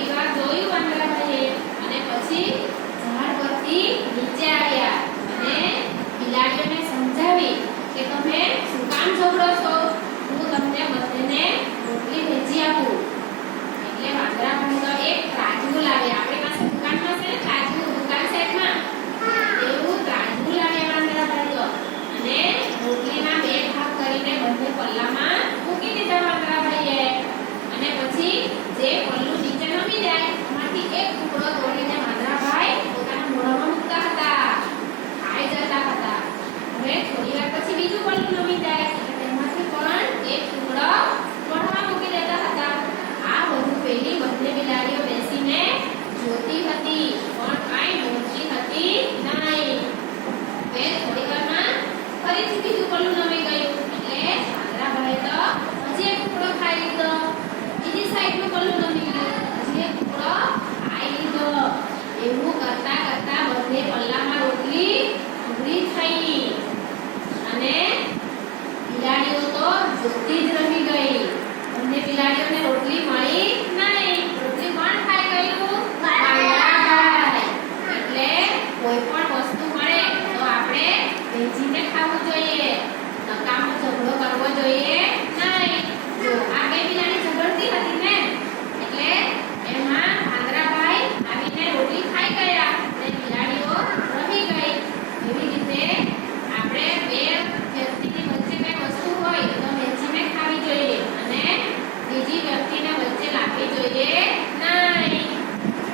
થોડી વાર જોયું વાંદરાભાઈએ અને પછી ઝાડ પરથી નીચે આવ્યા અને બિલાડીઓને સમજાવી કે તમે શું કામ ઝઘડો છો, હું તમને બધાને રોટલી વેચી આપું. એટલે વાંદરાભાઈ તો એક ત્રાજવું લાવ્યા. આપણી પાસે દુકાનમાં છે ને ત્રાજવું, દુકાન સેટમાં એવું ત્રાજવું લાવ્યા વાંદરાભાઈ તો અને રોટલીના 2 ભાગ કરીને બંને પલ્લામાં મૂકી દીધા વાંદરાભાઈએ. અને પછી જે પલ્લું નીચે નમી જાય એમાંથી એક ટુકડો તોડીને વાંદરાભાઈ પોતાના મોઢામાં મૂકતા હતા, ખાઈ જતા હતા. હવે થોડી વાર પછી બીજું પલ્લું નમી જાય એટલે તેમાંથી પણ એક ટુકડો મોઢામાં મૂકી દેતા હતા. આ બધું પેલી બંને બિલાડીઓ બેસીને જોતી હતી પણ કાંઈ બોલતી હતી નહીં. હવે થોડી વારમાં ફરીથી બીજું પલ્લું નમી ગયું એટલે વાંદરાભાઈ તો હજી એક ટુકડો ખાઈ લીધો. બીજી સાઈડનું પલ્લું નમી ગયું, હજી એક ટુકડો ખાઈ લીધો. એવું કરતા કરતા બંને પલ્લામાં રોટલી પૂરી થઈ અને બિલાડીઓ તો જોતી જ રહી ગઈ. બંને બિલાડીઓને રોટલી મળી નહીં. રોટલી કોણ ખાઈ ગયું? વાંદરાભાઈ. એટલે કોઈ પણ વસ્તુ મળે તો આપણે વેચીને ખાવું જોઈએ, નકામો ઝઘડો કરવો જોઈએ નહીં.